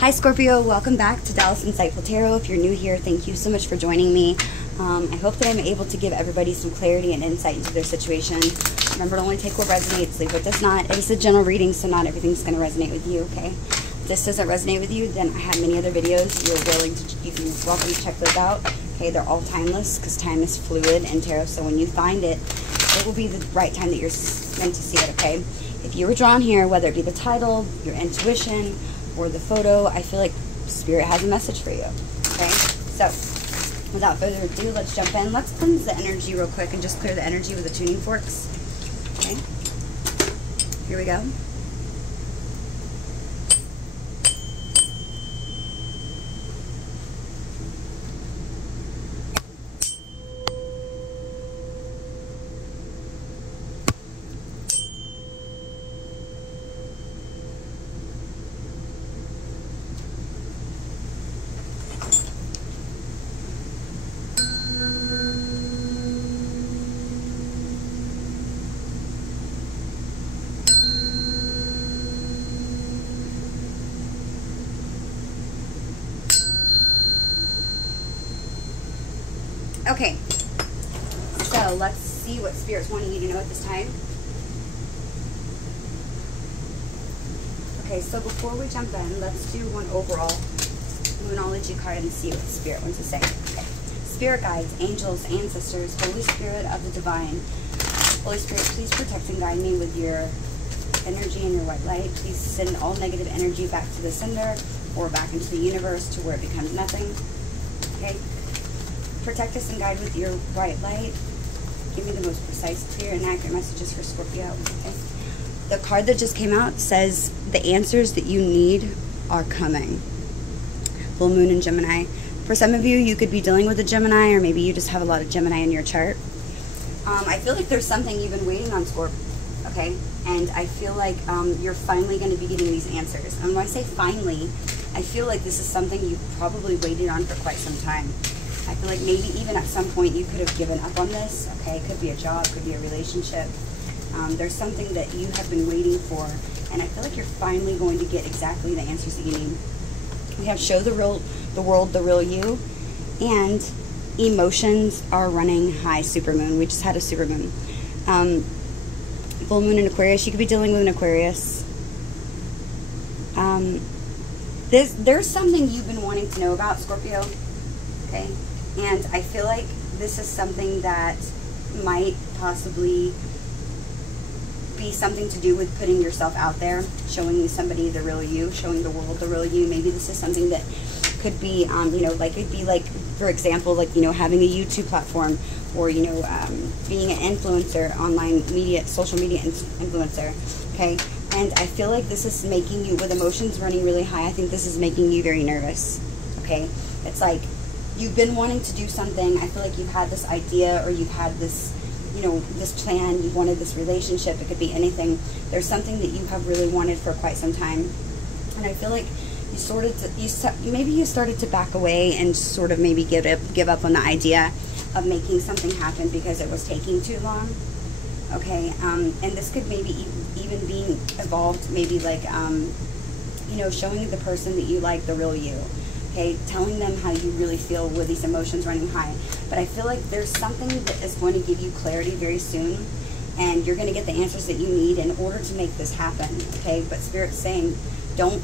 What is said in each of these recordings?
Hi Scorpio, welcome back to Dallas Insightful Tarot. If you're new here, thank you so much for joining me. I hope that I'm able to give everybody some clarity and insight into their situation. Remember to only take what resonates, leave what does not. It's a general reading, so not everything's going to resonate with you, okay? If this doesn't resonate with you, then I have many other videos. You can welcome to check those out. Okay, they're all timeless because time is fluid in tarot, so when you find it, it will be the right time that you're meant to see it, okay? If you were drawn here, whether it be the title, your intuition, or the photo, I feel like Spirit has a message for you, okay? So, without further ado, let's jump in. Let's cleanse the energy real quick and just clear the energy with the tuning forks, okay? Here we go. Okay, so let's see what Spirit's wanting you to know at this time. Okay, so before we jump in, let's do one overall Moonology card and see what Spirit wants to say. Okay. Spirit guides, angels, ancestors, Holy Spirit of the Divine. Holy Spirit, please protect and guide me with your energy and your white light. Please send all negative energy back to the sender or back into the universe to where it becomes nothing. Okay. Protect us and guide with your white light. Give me the most precise, clear, and accurate messages for Scorpio. Okay? The card that just came out says the answers that you need are coming. Full moon in Gemini. For some of you, you could be dealing with a Gemini, or maybe you just have a lot of Gemini in your chart. I feel like there's something you've been waiting on, Scorp. Okay? And I feel like you're finally going to be getting these answers. And when I say finally, I feel like this is something you've probably waited on for quite some time. I feel like maybe even at some point you could have given up on this, okay? It could be a job, could be a relationship. There's something that you have been waiting for, and I feel like you're finally going to get exactly the answers that you need. We have show the world the real you, and emotions are running high. Supermoon. We just had a supermoon. Full moon in Aquarius. You could be dealing with an Aquarius. There's something you've been wanting to know about, Scorpio, okay? And I feel like this is something that might possibly be something to do with putting yourself out there, showing somebody the real you, showing the world the real you. Maybe this is something that could be, you know, like it'd be like, for example, like, you know, having a YouTube platform, or, you know, being an influencer, online media, social media influencer, okay? And I feel like this is making you, with emotions running really high, I think this is making you very nervous, okay? It's like, you've been wanting to do something. I feel like you've had this idea, or you've had this, you know, this plan. You've wanted this relationship. It could be anything. There's something that you have really wanted for quite some time. And I feel like maybe you started to back away and sort of maybe give up on the idea of making something happen because it was taking too long. Okay, and this could maybe even be evolved, maybe like, you know, showing the person that you like the real you. Okay, telling them how you really feel with these emotions running high. But I feel like there's something that is going to give you clarity very soon, and you're going to get the answers that you need in order to make this happen. Okay, but Spirit's saying, don't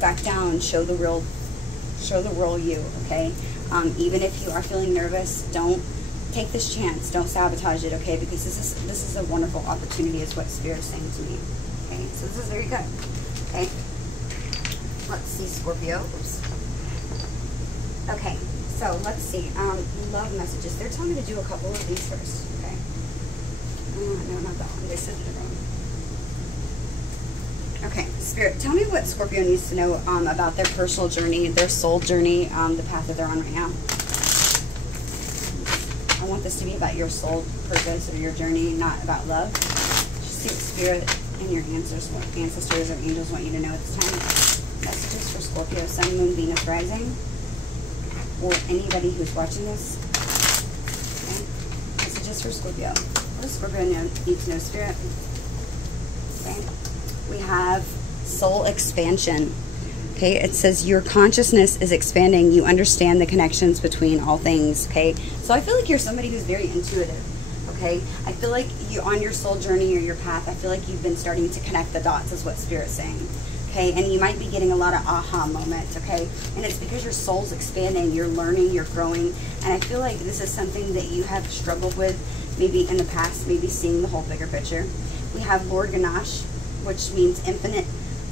back down. Show the real you. Okay, even if you are feeling nervous, don't take this chance. Don't sabotage it. Okay, because this is a wonderful opportunity, is what Spirit's saying to me. Okay, so this is very good. Okay, let's see, Scorpio. Oops. Okay, so let's see. Love messages. They're telling me to do a couple of these first. Okay. No, not that one. They said the wrong. Okay, Spirit, tell me what Scorpio needs to know about their personal journey, their soul journey, the path that they're on right now. I want this to be about your soul purpose or your journey, not about love. Just see what Spirit and your ancestors or angels want you to know at this time. Messages for Scorpio, Sun, Moon, Venus, Rising. Or anybody who's watching this. Okay. Messages for Scorpio. What does Scorpio need to know, Spirit? Okay. We have soul expansion. Okay, it says your consciousness is expanding. You understand the connections between all things. Okay, so I feel like you're somebody who's very intuitive. Okay, I feel like you on your soul journey or your path, I feel like you've been starting to connect the dots is what Spirit's saying. Okay, and you might be getting a lot of aha moments. Okay, and it's because your soul's expanding, you're learning, you're growing, and I feel like this is something that you have struggled with maybe in the past, maybe seeing the whole bigger picture. We have Lord Ganesh, which means infinite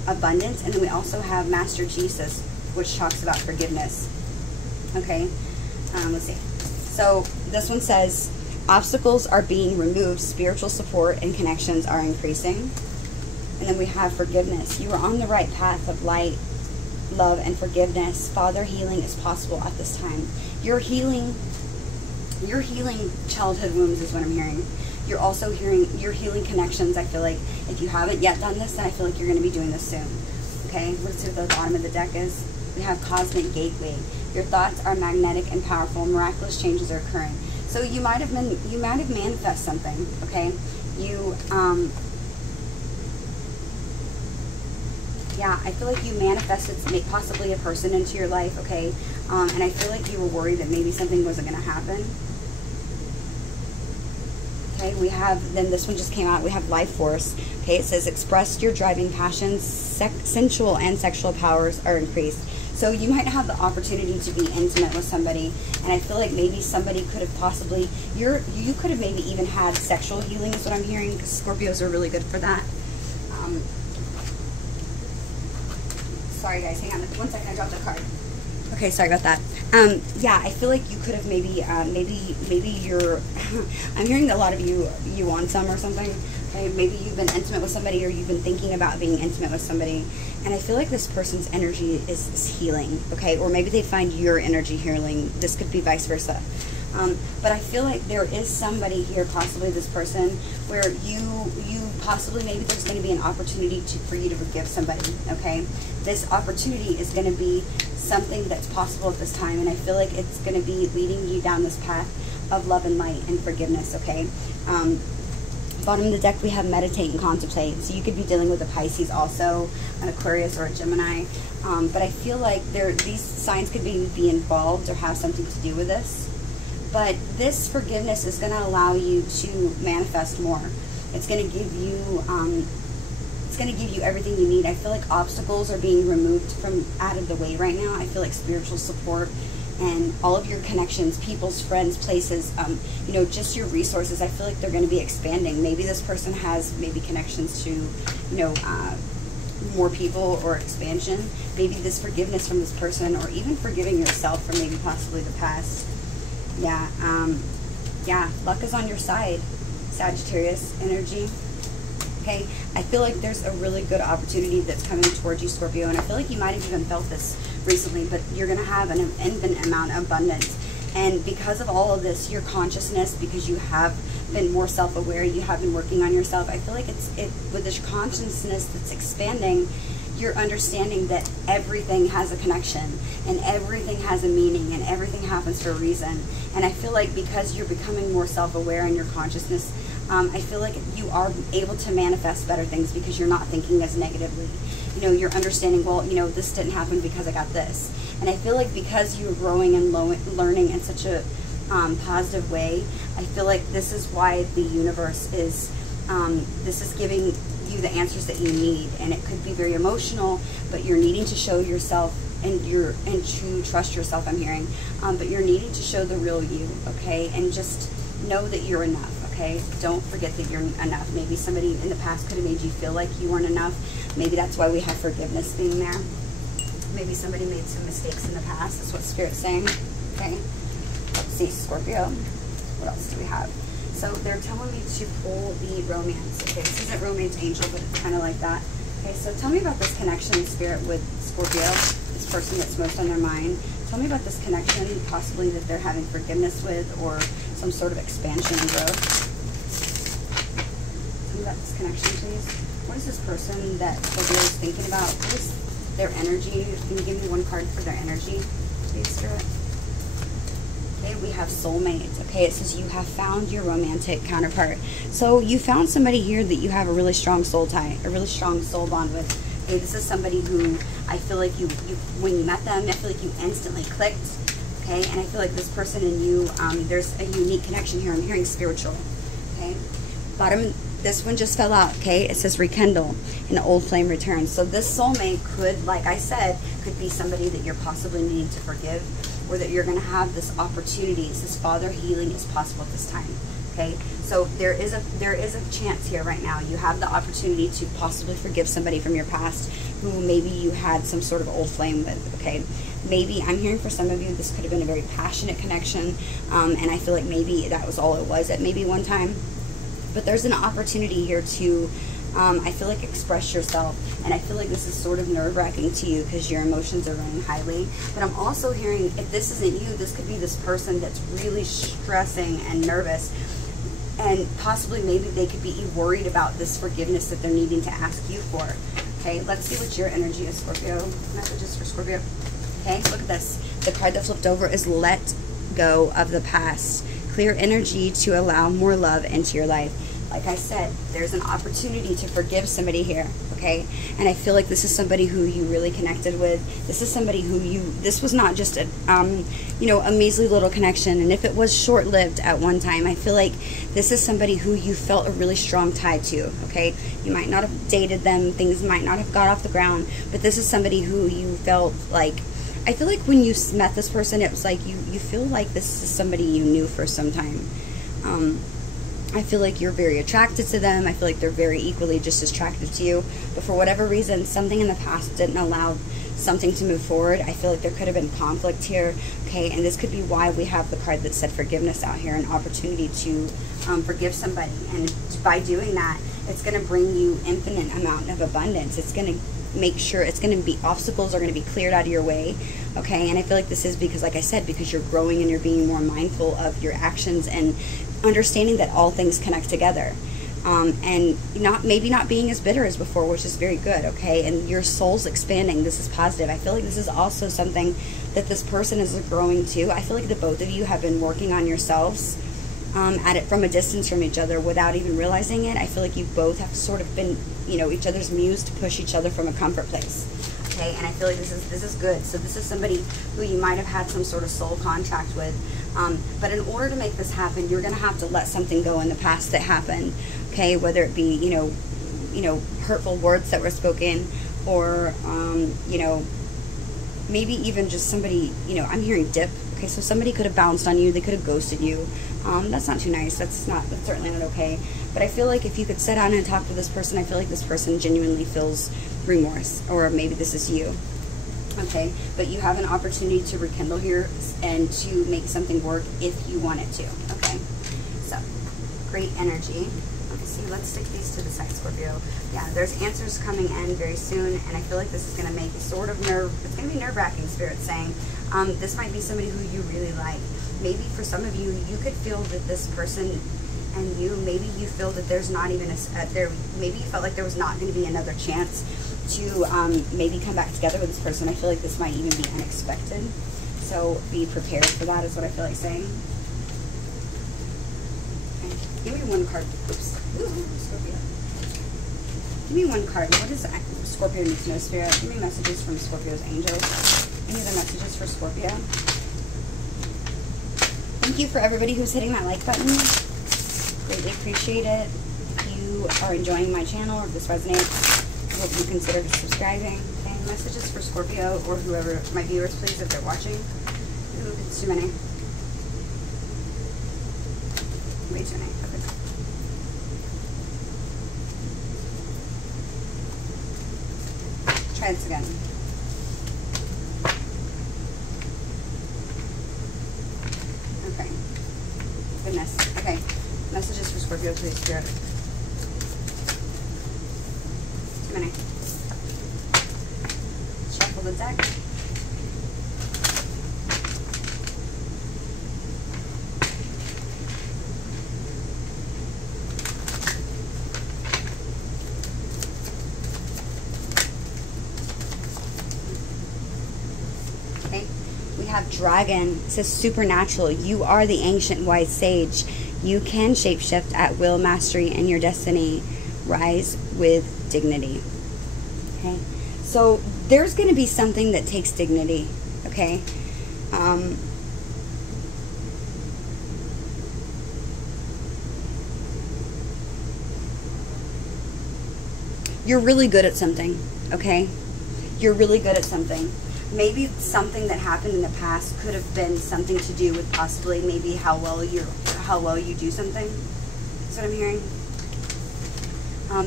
abundance, and then we also have Master Jesus, which talks about forgiveness. Okay, let's see. So this one says, obstacles are being removed, spiritual support and connections are increasing. And then we have forgiveness. You are on the right path of light, love, and forgiveness. Father, healing is possible at this time. You're healing childhood wounds is what I'm hearing. You're also you're healing connections. I feel like if you haven't yet done this, then I feel like you're going to be doing this soon. Okay, let's see what the bottom of the deck is. We have Cosmic Gateway. Your thoughts are magnetic and powerful. Miraculous changes are occurring. So you might have manifest something. Okay, yeah, I feel like you manifested possibly a person into your life. Okay, and I feel like you were worried that maybe something wasn't going to happen. Okay, we have, then this one just came out, we have Life Force. Okay, it says, express your driving passions, sensual and sexual powers are increased. So you might have the opportunity to be intimate with somebody, and I feel like maybe somebody could have possibly, you could have maybe even had sexual healing is what I'm hearing, because Scorpios are really good for that. Sorry guys, hang on 1 second, I dropped the card. Okay, sorry about that. Yeah, I feel like you could have maybe you're, I'm hearing a lot of you want some or something. Okay, maybe you've been intimate with somebody, or you've been thinking about being intimate with somebody, and I feel like this person's energy is healing. Okay, or maybe they find your energy healing. This could be vice versa. But I feel like there is somebody here, possibly this person, where you possibly, maybe there's going to be an opportunity for you to forgive somebody. Okay, this opportunity is going to be something that's possible at this time, and I feel like it's going to be leading you down this path of love and light and forgiveness. Okay, bottom of the deck we have meditate and contemplate. So you could be dealing with a Pisces also, an Aquarius or a Gemini, but I feel like these signs could be involved or have something to do with this. But this forgiveness is going to allow you to manifest more. It's going to give you everything you need. I feel like obstacles are being removed out of the way right now. I feel like spiritual support and all of your connections, people's, friends, places, you know, just your resources, I feel like they're going to be expanding. Maybe this person has maybe connections to, you know, more people or expansion. Maybe this forgiveness from this person, or even forgiving yourself for maybe possibly the past. Yeah, yeah, luck is on your side, Sagittarius energy. Okay, I feel like there's a really good opportunity that's coming towards you, Scorpio, and I feel like you might have even felt this recently, but you're going to have an infinite amount of abundance. And because of all of this, your consciousness, because you have been more self-aware, you have been working on yourself, I feel like with this consciousness that's expanding, you're understanding that everything has a connection, and everything has a meaning, and everything happens for a reason. And I feel like because you're becoming more self-aware in your consciousness, I feel like you are able to manifest better things because you're not thinking as negatively. You know, you're understanding, well, you know, this didn't happen because I got this. And I feel like because you're growing and learning in such a positive way, I feel like this is why the universe is, this is giving you the answers that you need. And it could be very emotional, but you're needing to show yourself and to trust yourself, I'm hearing. But you're needing to show the real you, okay? And just know that you're enough. Okay, don't forget that you're enough. Maybe somebody in the past could have made you feel like you weren't enough. Maybe that's why we have forgiveness being there. Maybe somebody made some mistakes in the past. That's what Spirit's saying. Okay, let's see, Scorpio. What else do we have? So they're telling me to pull the romance. Okay, this isn't romance angel, but it's kind of like that. Okay, so tell me about this connection, Spirit, with Scorpio, this person that's most on their mind. Tell me about this connection, possibly that they're having forgiveness with, or some sort of expansion and growth. Tell me about this connection, please. What is this person that Scorpio is thinking about? What is their energy? Can you give me one card for their energy, please, Spirit? Okay, we have soulmates. Okay, it says you have found your romantic counterpart. So you found somebody here that you have a really strong soul tie, a really strong soul bond with. Okay, this is somebody who I feel like you when you met them, I feel like you instantly clicked. Okay, and I feel like this person and you, there's a unique connection here. I'm hearing spiritual. Okay, bottom, this one just fell out. Okay, it says rekindle, an old flame returns. So this soulmate could, like I said, could be somebody that you're possibly needing to forgive, or that you're going to have this opportunity. This father healing is possible at this time. Okay, so there is a chance here right now. You have the opportunity to possibly forgive somebody from your past who maybe you had some sort of old flame with. Okay, maybe I'm hearing for some of you this could have been a very passionate connection, and I feel like maybe that was all it was at maybe one time. But there's an opportunity here to I feel like express yourself, and I feel like this is sort of nerve-wracking to you because your emotions are running highly. But I'm also hearing, if this isn't you, this could be this person that's really stressing and nervous, and possibly maybe they could be worried about this forgiveness that they're needing to ask you for. Okay, let's see what your energy is, Scorpio. Messages for Scorpio. Okay, look at this. The card that flipped over is let go of the past. Clear energy to allow more love into your life. Like I said, there's an opportunity to forgive somebody here, okay? And I feel like this is somebody who you really connected with. This is somebody who this was not just a, you know, a measly little connection. And if it was short-lived at one time, I feel like this is somebody who you felt a really strong tie to, okay? You might not have dated them. Things might not have got off the ground. But this is somebody who you felt like, I feel like when you met this person, it was like you feel like this is somebody you knew for some time. I feel like you're very attracted to them. I feel like they're very equally just as attractive to you. But for whatever reason, something in the past didn't allow something to move forward. I feel like there could have been conflict here, okay? And this could be why we have the card that said forgiveness out here, an opportunity to forgive somebody. And by doing that, it's going to bring you infinite amount of abundance. It's going to make sure, it's going to be, obstacles are going to be cleared out of your way, okay? And I feel like this is because, like I said, because you're growing and you're being more mindful of your actions and understanding that all things connect together, and maybe not being as bitter as before, which is very good, okay? And your soul's expanding. This is positive. I feel like this is also something that this person is growing too. I feel like the both of you have been working on yourselves at it from a distance from each other without even realizing it. I feel like you both have sort of been, you know, each other's muse to push each other from a comfort place. Okay, and I feel like this is good. So this is somebody who you might have had some sort of soul contract with. But in order to make this happen, you're going to have to let something go in the past that happened. Okay, whether it be, you know, hurtful words that were spoken, or you know, maybe even just somebody, you know, I'm hearing dip. Okay, so somebody could have bounced on you. They could have ghosted you. That's not too nice. That's certainly not okay. But I feel like if you could sit down and talk to this person, I feel like this person genuinely feels remorse, or maybe this is you. Okay, but you have an opportunity to rekindle here and to make something work if you wanted to. Okay, so great energy. Let's stick these to the side, Scorpio. Yeah, there's answers coming in very soon, and I feel like this is going to make a sort of it's going to be nerve-wracking, Spirit saying. This might be somebody who you really like. Maybe for some of you, you could feel that this person and you, maybe you feel that there's not even maybe you felt like there was not going to be another chance to maybe come back together with this person. I feel like this might even be unexpected. So be prepared for that is what I feel like saying. Okay. Give me one card. Oops. Ooh, Scorpio. Give me one card. What does Scorpio need to know, Spirit? Give me messages from Scorpio's angels. Any other messages for Scorpio? Thank you for everybody who's hitting that like button. Greatly appreciate it. If you are enjoying my channel, or if this resonates, I hope you consider subscribing. Okay, messages for Scorpio, or whoever, my viewers, please, if they're watching. Ooh, it's too many. Way too many. Okay. Try this again. Okay. Goodness. Okay. Messages for Scorpio, please, Spirit. Too many. Shuffle the deck. Okay. We have dragon. It says supernatural. You are the ancient wise sage. You can shapeshift at will, mastery, and your destiny. Rise with dignity. Okay. So there's going to be something that takes dignity, okay? You're really good at something, okay? You're really good at something. Maybe something that happened in the past could have been something to do with possibly maybe how well you do something. That's what I'm hearing.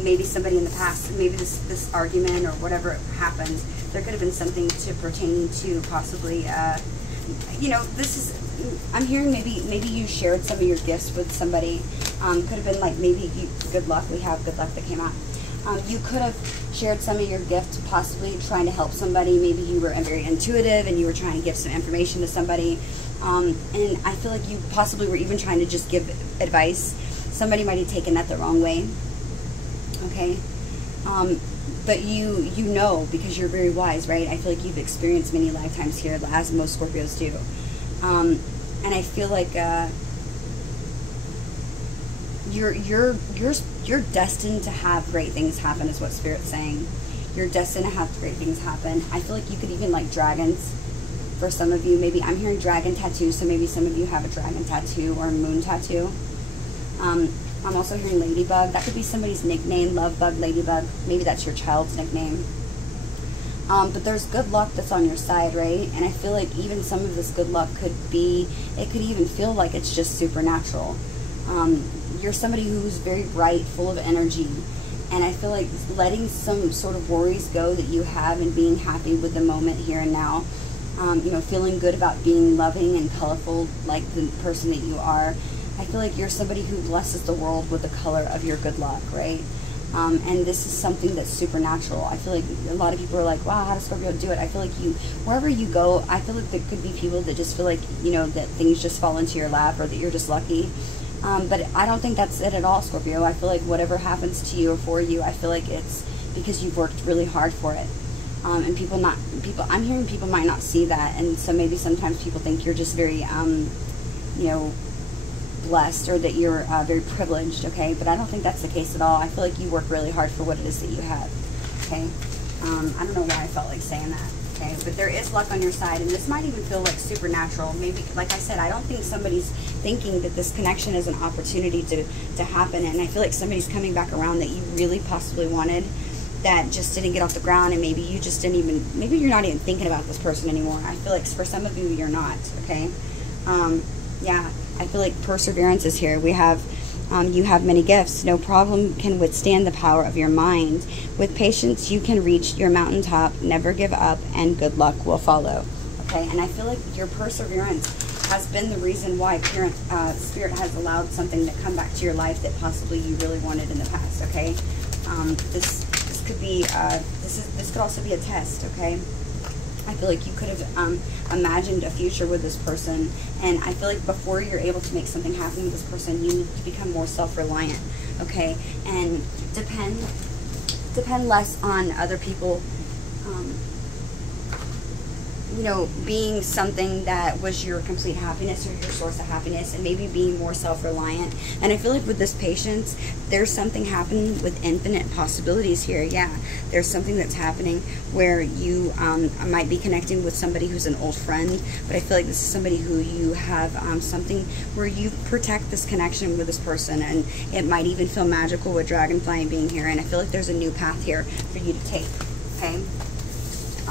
Maybe somebody in the past, maybe this argument or whatever happened, there could have been something to pertaining to possibly, you know, this is, I'm hearing maybe you shared some of your gifts with somebody. Could have been like maybe good luck. We have good luck that came out. You could have shared some of your gifts, possibly trying to help somebody. Maybe you were very intuitive and you were trying to give some information to somebody. And I feel like you possibly were even trying to just give advice. Somebody might have taken that the wrong way. Okay? But you know, because you're very wise, right? I feel like you've experienced many lifetimes here, as most Scorpios do. And I feel like you're destined to have great things happen, is what Spirit's saying. You're destined to have great things happen. I feel like you could even like dragons for some of you. Maybe I'm hearing dragon tattoo, so maybe some of you have a dragon tattoo or a moon tattoo. I'm also hearing ladybug. That could be somebody's nickname, love bug, ladybug. Maybe that's your child's nickname. But there's good luck that's on your side, right? And I feel like even some of this good luck could be, it could even feel like it's just supernatural. You're somebody who's very bright, full of energy. And I feel like letting some sort of worries go that you have and being happy with the moment here and now. You know, feeling good about being loving and colorful like the person that you are. I feel like you're somebody who blesses the world with the color of your good luck, right? And this is something that's supernatural. I feel like a lot of people are like, wow, how does Scorpio do it? I feel like wherever you go, I feel like there could be people that just feel like, you know, that things just fall into your lap or that you're just lucky. But I don't think that's it at all, Scorpio. I feel like whatever happens to you or for you, I feel like it's because you've worked really hard for it. And I'm hearing people might not see that. And so maybe sometimes people think you're just very, you know, blessed or that you're very privileged, okay? But I don't think that's the case at all. I feel like you work really hard for what it is that you have, okay? I don't know why I felt like saying that, okay? But there is luck on your side, and this might even feel like supernatural. Maybe, like I said, I don't think somebody's thinking that this connection is an opportunity to happen, and I feel like somebody's coming back around that you really possibly wanted that just didn't get off the ground, and maybe you just didn't even, maybe you're not even thinking about this person anymore. I feel like for some of you, you're not, okay? Yeah. I feel like perseverance is here. We have, you have many gifts. No problem can withstand the power of your mind. With patience, you can reach your mountaintop. Never give up, and good luck will follow. Okay, and I feel like your perseverance has been the reason why Spirit has allowed something to come back to your life that possibly you really wanted in the past. Okay, this could be this could also be a test. Okay. I feel like you could have imagined a future with this person, and I feel like before you're able to make something happen with this person, you need to become more self-reliant, okay? And depend less on other people, you know, being something that was your complete happiness or your source of happiness, and maybe being more self-reliant. And I feel like with this patience, there's something happening with infinite possibilities here. Yeah, there's something that's happening where you might be connecting with somebody who's an old friend, but I feel like this is somebody who you have something where you protect this connection with this person, and it might even feel magical with Dragonfly being here. And I feel like there's a new path here for you to take, okay?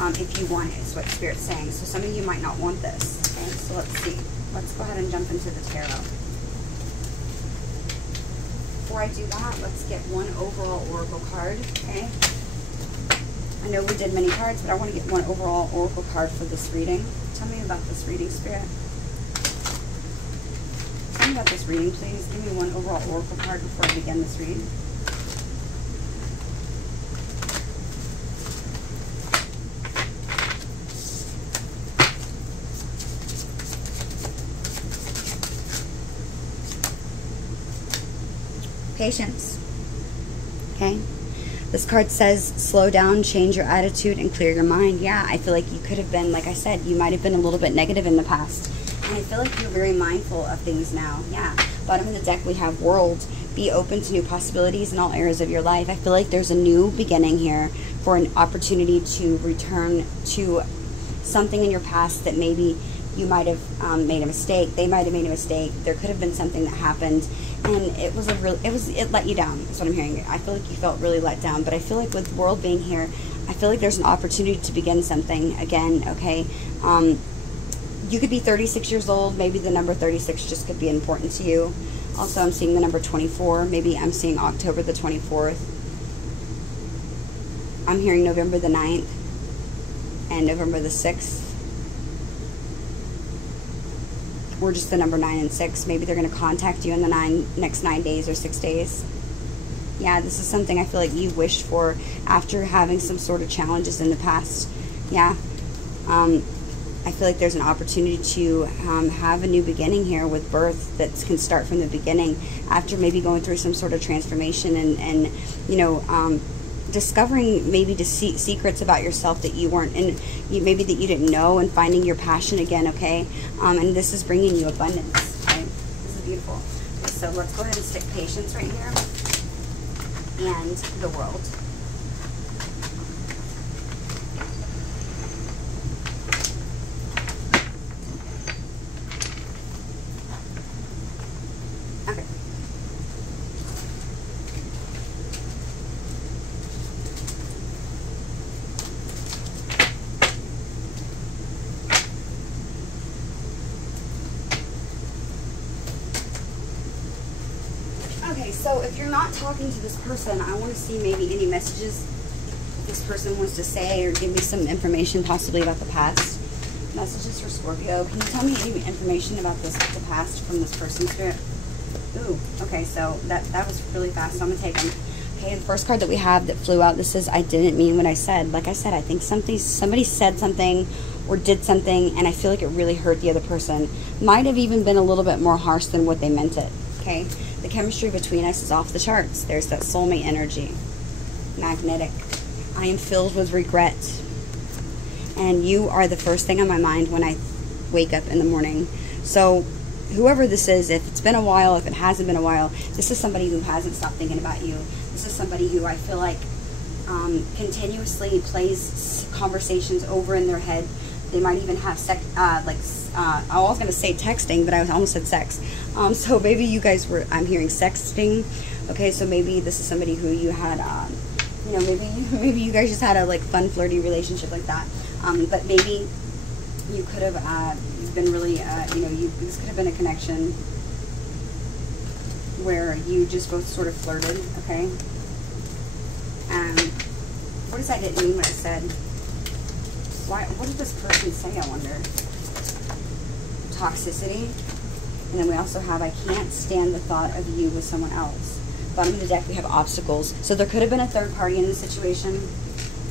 If you want it, is what Spirit's saying. So some of you might not want this. Okay, so let's see. Let's go ahead and jump into the tarot. Before I do that, let's get one overall oracle card. Okay. I know we did many cards, but I want to get one overall oracle card for this reading. Tell me about this reading, Spirit. Tell me about this reading, please. Give me one overall oracle card before I begin this reading. Patience. Okay. This card says, slow down, change your attitude, and clear your mind. Yeah, I feel like you could have been, like I said, you might have been a little bit negative in the past. And I feel like you're very mindful of things now. Yeah. Bottom of the deck, we have World. Be open to new possibilities in all areas of your life. I feel like there's a new beginning here for an opportunity to return to something in your past that maybe you might have made a mistake. They might have made a mistake. There could have been something that happened, and it let you down. That's what I'm hearing. I feel like you felt really let down. But I feel like with World being here, I feel like there's an opportunity to begin something again. Okay, you could be 36 years old. Maybe the number 36 just could be important to you. Also, I'm seeing the number 24. Maybe I'm seeing October the 24th. I'm hearing November the 9th and November the 6th. Or just the number 9 and 6. Maybe they're going to contact you in the next 9 days or 6 days. Yeah, this is something I feel like you wished for after having some sort of challenges in the past. Yeah. I feel like there's an opportunity to have a new beginning here with birth that can start from the beginning after maybe going through some sort of transformation and you know, discovering maybe secrets about yourself that you weren't in, maybe that you didn't know, and finding your passion again. Okay, and this is bringing you abundance. Okay, this is beautiful. Okay, so let's go ahead and stick patience right here and the World. Okay. Okay, so if you're not talking to this person, I want to see maybe any messages this person wants to say, or give me some information possibly about the past. Messages for Scorpio. Can you tell me any information about the past from this person, Spirit? Ooh, okay, so that was really fast. So I'm going to take them. Okay, the first card that we have that flew out, this is I didn't mean what I said. Like I said, I think somebody said something or did something, and I feel like it really hurt the other person. Might have even been a little bit more harsh than what they meant it. Okay, the chemistry between us is off the charts. There's that soulmate energy. Magnetic. I am filled with regret. And you are the first thing on my mind when I wake up in the morning. So whoever this is, if it's been a while, if it hasn't been a while, this is somebody who hasn't stopped thinking about you. This is somebody who I feel like continuously plays conversations over in their head. They might even have I was going to say texting, but I almost said sex. So maybe you guys were, I'm hearing sexting. Okay, so maybe this is somebody who you had, you know, maybe you guys just had a like fun, flirty relationship like that. But maybe you could have been really, you know, this could have been a connection where you just both sort of flirted. Okay. What does I didn't mean what I said? What did this person say, I wonder? Toxicity. And then we also have, I can't stand the thought of you with someone else. Bottom of the deck, we have obstacles. So there could have been a third party in the situation.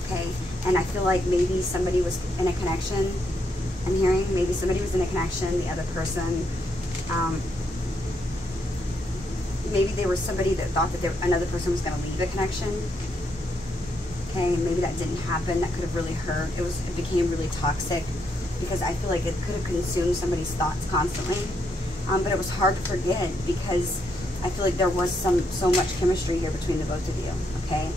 Okay. And I feel like maybe somebody was in a connection. I'm hearing maybe somebody was in a connection, the other person. Maybe there was somebody that thought that another person was going to leave a connection. Okay, maybe that didn't happen. That could have really hurt. It became really toxic because I feel like it could have consumed somebody's thoughts constantly. But it was hard to forget because I feel like there was so much chemistry here between the both of you. Okay,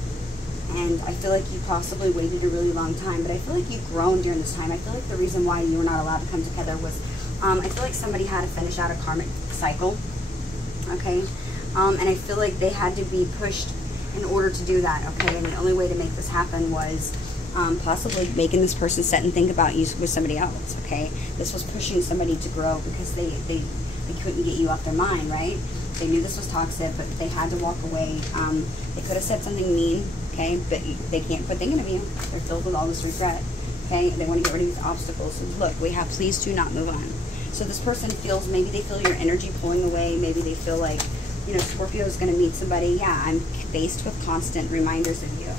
and I feel like you possibly waited a really long time, but I feel like you've grown during this time. I feel like the reason why you were not allowed to come together was I feel like somebody had to finish out a karmic cycle. Okay, and I feel like they had to be pushed in order to do that. Okay, and the only way to make this happen was possibly making this person sit and think about you with somebody else. Okay, this was pushing somebody to grow because they couldn't get you off their mind, right? They knew this was toxic, but they had to walk away. They could have said something mean, okay, but they can't quit thinking of you. They're filled with all this regret. Okay, they want to get rid of these obstacles. So look, we have please do not move on. So this person feels, maybe they feel your energy pulling away. Maybe they feel like, you know, Scorpio is going to meet somebody. Yeah, I'm faced with constant reminders of you.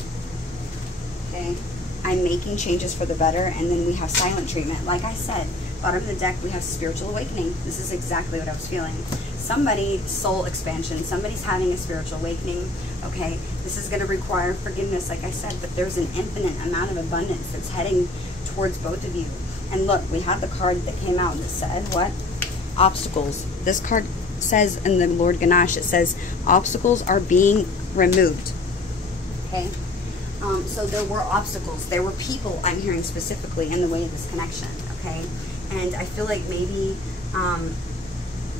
Okay, I'm making changes for the better. And then we have silent treatment. Like I said, bottom of the deck, we have spiritual awakening. This is exactly what I was feeling. Somebody, soul expansion. Somebody's having a spiritual awakening. Okay, this is going to require forgiveness, like I said, but there's an infinite amount of abundance that's heading towards both of you. And look, we had the card that came out that said, what? Obstacles. This card says in the Lord Ganesh, it says obstacles are being removed. Okay, so there were obstacles. There were people, I'm hearing specifically, in the way of this connection. Okay, and I feel like maybe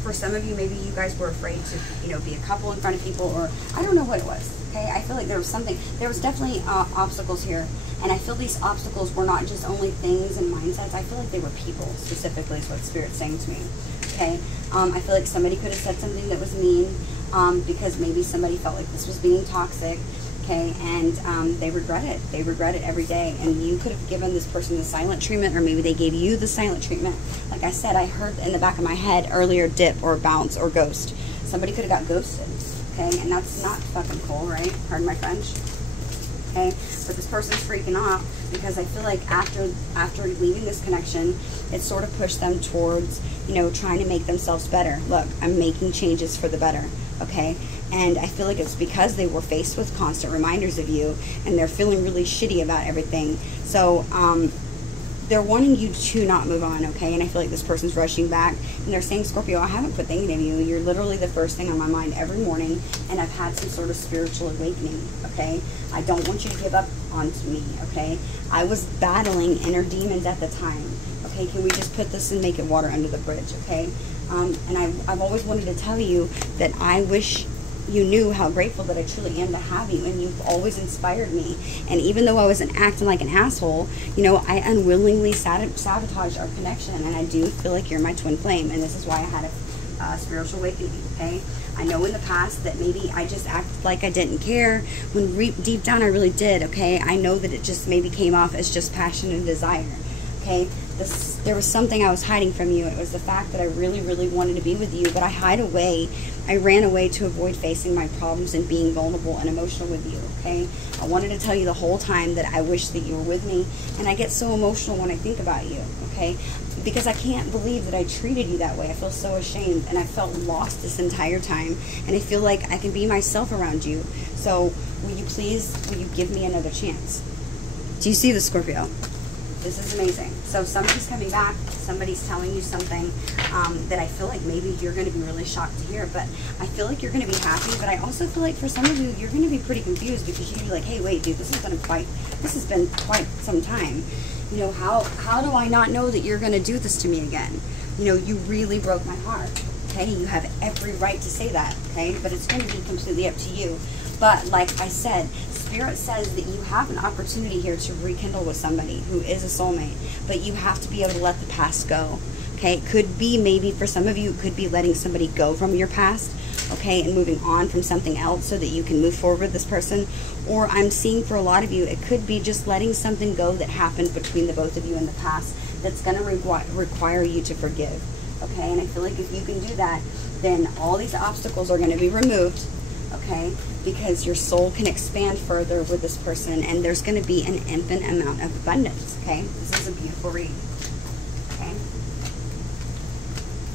for some of you, maybe you guys were afraid to, you know, be a couple in front of people, or I don't know what it was. Okay, I feel like there was something. There was definitely obstacles here, and I feel these obstacles were not just only things and mindsets. I feel like they were people specifically, is what Spirit's saying to me. Okay, I feel like somebody could have said something that was mean because maybe somebody felt like this was being toxic. Okay, and they regret it. They regret it every day. And you could have given this person the silent treatment, or maybe they gave you the silent treatment. Like I said, I heard in the back of my head earlier, dip or bounce or ghost. Somebody could have got ghosted. Okay, and that's not fucking cool, right? Pardon my French. Okay, but this person's freaking out because I feel like after leaving this connection, it sort of pushed them towards, you know, trying to make themselves better. Look, I'm making changes for the better. Okay, and I feel like it's because they were faced with constant reminders of you, and they're feeling really shitty about everything. So they're wanting you to not move on. Okay, and I feel like this person's rushing back, and they're saying, Scorpio, I haven't quit thinking of you. You're literally the first thing on my mind every morning, and I've had some sort of spiritual awakening. Okay, I don't want you to give up on me. Okay, I was battling inner demons at the time. Okay, can we just put this and make it water under the bridge? Okay, and I've always wanted to tell you that I wish you knew how grateful that I truly am to have you, and you've always inspired me. And even though I wasn't acting like an asshole, you know, I unwillingly sabotaged our connection, and I do feel like you're my twin flame, and this is why I had a spiritual awakening. Okay, I know in the past that maybe I just acted like I didn't care, when deep down I really did. Okay, I know that it just maybe came off as just passion and desire. Okay, there was something I was hiding from you. It was the fact that I really, really wanted to be with you, but I ran away to avoid facing my problems and being vulnerable and emotional with you. Okay, I wanted to tell you the whole time that I wish that you were with me, and I get so emotional when I think about you. Okay, because I can't believe that I treated you that way. I feel so ashamed, and I felt lost this entire time, and I feel like I can be myself around you. So will you give me another chance? Do you see this, Scorpio? This is amazing. So somebody's coming back. Somebody's telling you something that I feel like maybe you're going to be really shocked to hear. But I feel like you're going to be happy. But I also feel like for some of you, you're going to be pretty confused because you're like, hey, wait, dude, this has been quite some time. You know, how do I not know that you're going to do this to me again? You know, you really broke my heart. Okay, you have every right to say that. Okay, but it's going to be completely up to you. But like I said, Spirit says that you have an opportunity here to rekindle with somebody who is a soulmate, but you have to be able to let the past go. Okay, it could be, maybe for some of you, it could be letting somebody go from your past, okay, and moving on from something else so that you can move forward with this person. Or I'm seeing for a lot of you, it could be just letting something go that happened between the both of you in the past that's going to require you to forgive. Okay, and I feel like if you can do that, then all these obstacles are going to be removed. Okay, because your soul can expand further with this person, and there's going to be an infinite amount of abundance. Okay, this is a beautiful read. Okay,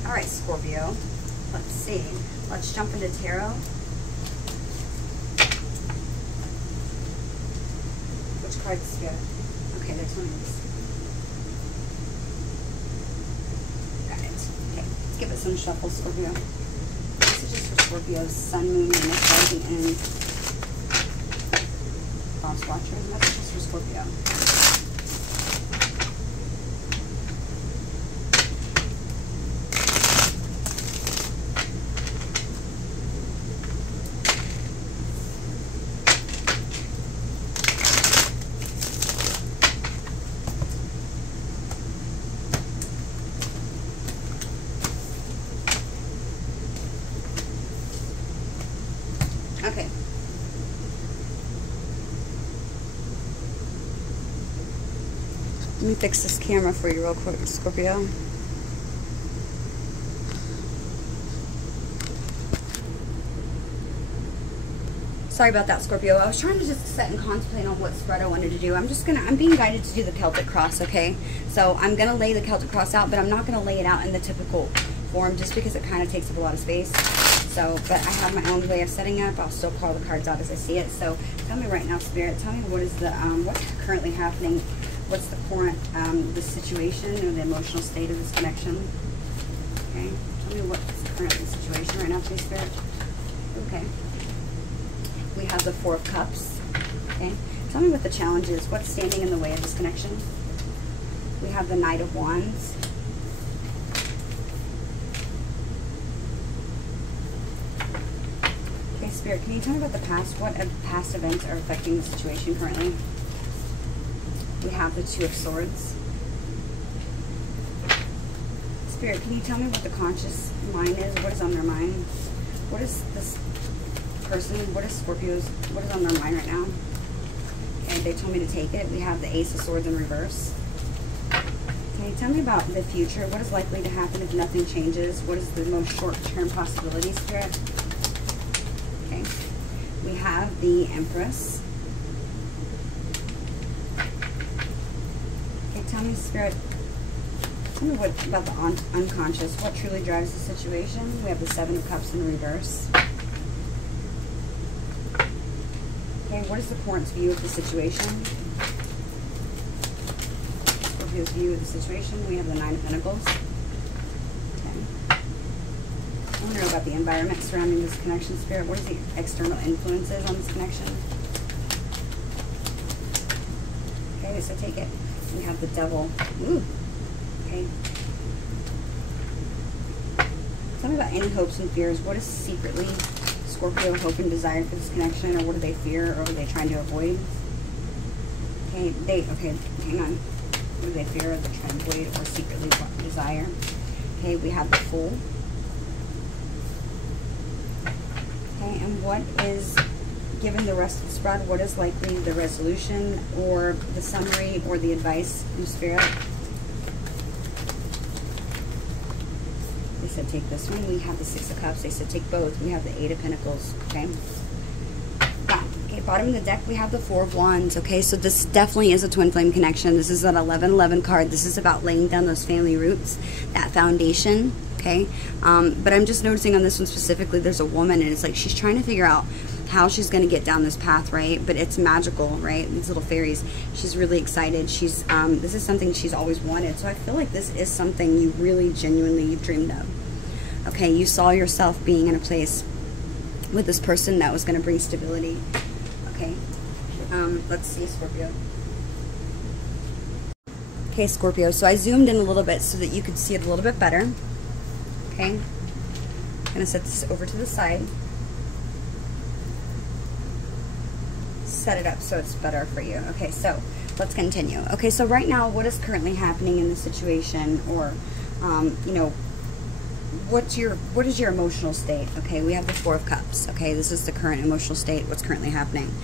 all right, Scorpio, let's see, let's jump into tarot. Which card is good? Okay, there's one of these. Got it. Okay, let's give it some shuffle, Scorpio. Messages for Scorpio's Sun, Moon, Venus, Rising, and Cross Watchers. Messages for Scorpio. Okay. Let me fix this camera for you real quick, Scorpio. Sorry about that, Scorpio. I was trying to just sit and contemplate on what spread I wanted to do. I'm being guided to do the Celtic cross, okay? So I'm gonna lay the Celtic cross out, but I'm not gonna lay it out in the typical form just because it kind of takes up a lot of space. So, but I have my own way of setting up. I'll still call the cards out as I see it. So tell me right now, Spirit, tell me what is the, what's currently happening, what's the current, the situation or the emotional state of this connection. Okay, tell Tell me what's currently the situation right now, please, Spirit. Okay. We have the Four of Cups. Okay. Tell me what the challenge is. What's standing in the way of this connection? We have the Knight of Wands. Okay, Spirit, can you tell me about the past? What past events are affecting the situation currently? We have the Two of Swords. Spirit, can you tell me what the conscious mind is? What is on their mind? What is this person, what is Scorpio's, what is on their mind right now? Okay, they told me to take it. We have the Ace of Swords in reverse. Okay, tell me about the future. What is likely to happen if nothing changes? What is the most short-term possibility, Spirit? Okay, we have the Empress. Okay, tell me, Spirit, tell me what about the unconscious. What truly drives the situation? We have the Seven of Cups in reverse. Okay, what is the Court's view of the situation? Scorpio's view of the situation. We have the Nine of Pentacles. Okay. I want to know about the environment surrounding this connection, Spirit. What is the external influences on this connection? Okay, so take it. We have the Devil. Ooh. Okay. Tell me about any hopes and fears. What is secretly Scorpio hope and desire for this connection, or what do they fear, or are they trying to avoid? Okay, hang on. What do they fear, or they trying to avoid, or secretly desire? Okay, we have the Fool. Okay, and what is, given the rest of the spread, what is likely the resolution, or the summary, or the advice from Spirit? They said take this one. We have the Six of Cups. They said take both. We have the Eight of Pentacles. Okay. Okay, bottom of the deck, we have the Four of Wands. Okay, so this definitely is a twin flame connection. This is an 11-11 card. This is about laying down those family roots, that foundation. Okay, but I'm just noticing on this one specifically, there's a woman, and it's like she's trying to figure out how she's going to get down this path, right? But it's magical, right? These little fairies. She's really excited. She's this is something she's always wanted. So I feel like this is something you really genuinely dreamed of. Okay, you saw yourself being in a place with this person that was going to bring stability. Okay, let's see, Scorpio. Okay, Scorpio, so I zoomed in a little bit so that you could see it a little bit better. Okay, I'm going to set this over to the side. Set it up so it's better for you. Okay, so let's continue. Okay, so right now, what is currently happening in the situation, or you know, what is your emotional state? Okay, we have the Four of Cups. Okay, this is the current emotional state, what's currently happening.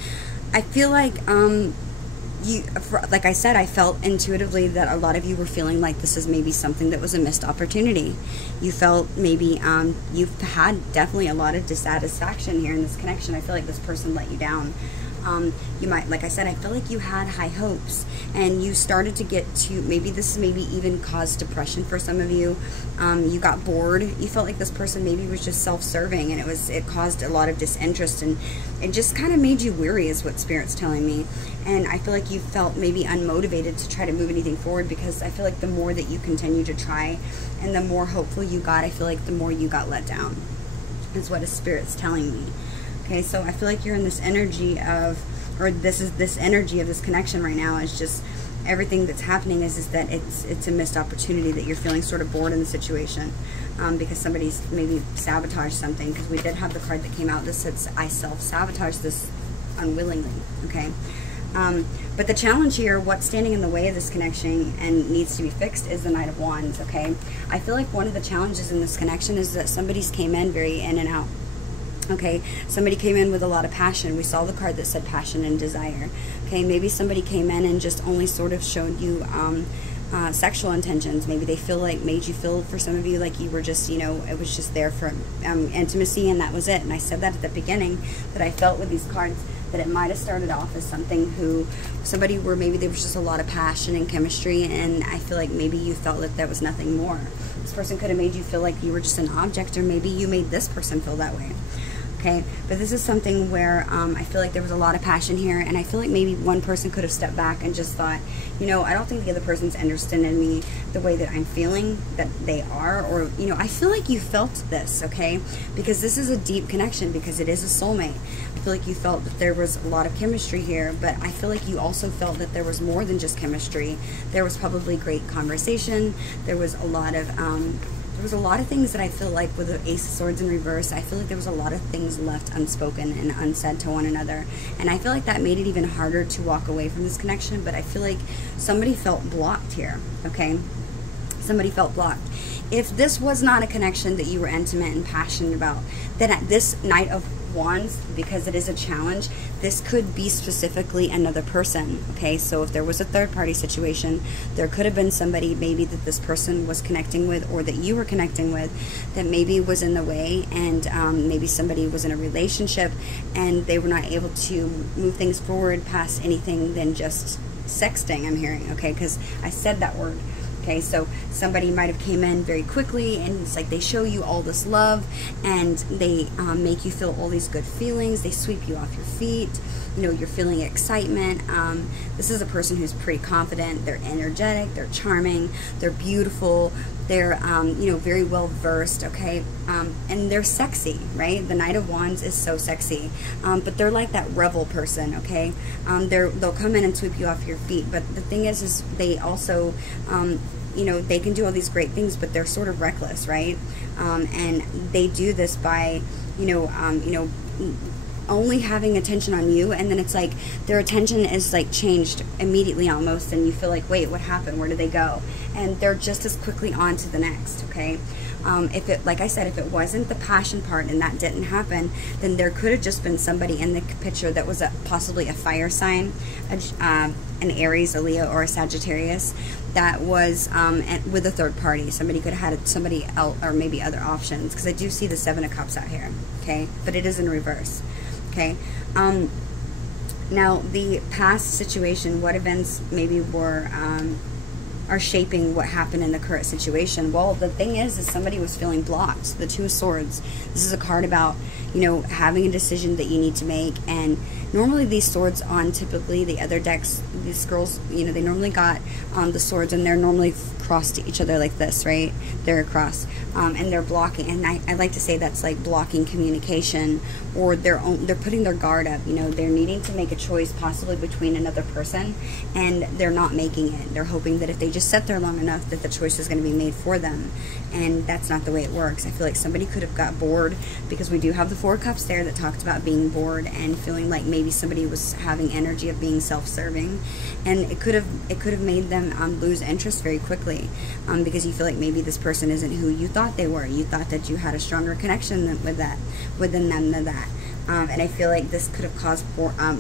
I feel like like I said, I felt intuitively that a lot of you were feeling like this is maybe something that was a missed opportunity. You felt maybe you've had definitely a lot of dissatisfaction here in this connection. I feel like this person let you down. You might, like I said, I feel like you had high hopes, and you started to get to, maybe this maybe even caused depression for some of you. You got bored. You felt like this person maybe was just self-serving, and it caused a lot of disinterest, and it just kind of made you weary, is what Spirit's telling me. And I feel like you felt maybe unmotivated to try to move anything forward, because I feel like the more that you continue to try and the more hopeful you got, I feel like the more you got let down, is what a Spirit's telling me. Okay, so I feel like you're in this energy of, or this energy of this connection right now is just, everything that's happening is that it's a missed opportunity, that you're feeling sort of bored in the situation, because somebody's maybe sabotaged something, because we did have the card that came out that says, I self-sabotage this unwillingly, okay? But the challenge here, what's standing in the way of this connection and needs to be fixed, is the Knight of Wands, okay? I feel like one of the challenges in this connection is that somebody's came in very in and out. Okay, somebody came in with a lot of passion. We saw the card that said passion and desire. Okay, maybe somebody came in and just only sort of showed you sexual intentions. Maybe they made you feel, for some of you, like you were just, you know, it was just there for intimacy, and that was it. And I said that at the beginning, that I felt with these cards that it might have started off as somebody where maybe there was just a lot of passion and chemistry, and I feel like maybe you felt that there was nothing more. This person could have made you feel like you were just an object, or maybe you made this person feel that way. Okay, but this is something where I feel like there was a lot of passion here, and I feel like maybe one person could have stepped back and just thought, you know, I don't think the other person's interested in me the way that I'm feeling that they are, or, you know, I feel like you felt this, okay, because this is a deep connection, because it is a soulmate. I feel like you felt that there was a lot of chemistry here, but I feel like you also felt that there was more than just chemistry. There was probably great conversation. There was a lot of things that I feel like with the Ace of Swords in reverse, I feel like there was a lot of things left unspoken and unsaid to one another. And I feel like that made it even harder to walk away from this connection, but I feel like somebody felt blocked here, okay? Somebody felt blocked. If this was not a connection that you were intimate and passionate about, then at this Knight of Wands, because it is a challenge, this could be specifically another person, okay? So if there was a third party situation, there could have been somebody maybe that this person was connecting with, or that you were connecting with, that maybe was in the way, and maybe somebody was in a relationship and they were not able to move things forward past anything than just sexting, I'm hearing, okay? Because I said that word. Okay, so somebody might have came in very quickly, and it's like they show you all this love, and they make you feel all these good feelings. They sweep you off your feet. You know, you're feeling excitement. This is a person who's pretty confident. They're energetic. They're charming. They're beautiful. They're, you know, very well versed, okay? And they're sexy, right? The Knight of Wands is so sexy. But they're like that rebel person, okay? They'll come in and sweep you off your feet. But the thing is they also, you know, they can do all these great things, but they're sort of reckless, right? And they do this by, you know, only having attention on you, and then it's like their attention is like changed immediately almost, and you feel like, wait, what happened? Where did they go? And they're just as quickly on to the next, okay? If it, like I said, if it wasn't the passion part and that didn't happen, then there could have just been somebody in the picture that was possibly a fire sign, an Aries, a Leo, or a Sagittarius, that was with a third party. Somebody could have had somebody else, or maybe other options, because I do see the Seven of Cups out here, okay? But it is in reverse, okay? Now, the past situation, what events maybe were are shaping what happened in the current situation? Well, the thing is somebody was feeling blocked. The Two of Swords. This is a card about, you know, having a decision that you need to make. And normally these swords on typically the other decks, these girls, you know, they normally got the swords, and they're normally crossed to each other like this, right? They're across, and they're blocking. And I like to say that's like blocking communication, or they're putting their guard up. You know, they're needing to make a choice possibly between another person, and they're not making it. They're hoping that if they just sit there long enough that the choice is going to be made for them, and that's not the way it works. I feel like somebody could have got bored, because we do have the Four of Cups there that talked about being bored and feeling like maybe somebody was having energy of being self-serving, and it could have made them lose interest very quickly, because you feel like maybe this person isn't who you thought they were. You thought that you had a stronger connection within them than that. And I feel like this could have caused